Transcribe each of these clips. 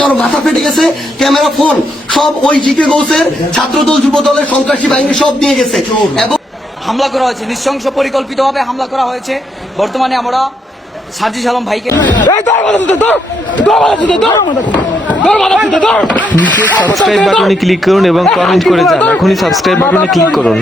কারো মাথা ফেটে গেছে, ক্যামেরা, ফোন সব ওই জিকে গৌসের ছাত্রদল যুব দলের সন্ত্রাসী বাহিনী সব নিয়ে গেছে এবং হামলা করা হয়েছে, নৃশংস পরিকল্পিতভাবে হামলা করা হয়েছে। বর্তমানে আমরা সার্জিস আলম ভাইকে নিচে সাবস্ক্রাইব বাটনে ক্লিক করুন এবং কমেন্ট করে যান। এখনই সাবস্ক্রাইব বাটনে ক্লিক করুন।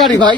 গাড়ি ভাই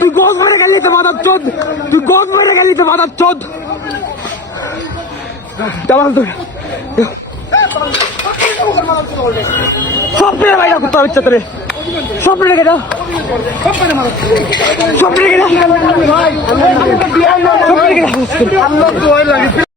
তুই গোজ মেরে গেলি তো মাদার চোদ, তুই গোজ মেরে গেলি তো মাদার চোদ। সব মেরে বাইরে করতে হবে ইচ্ছা তোরে, সব মেরে গেল, সব মেরে গেল, সব মেরে গেল।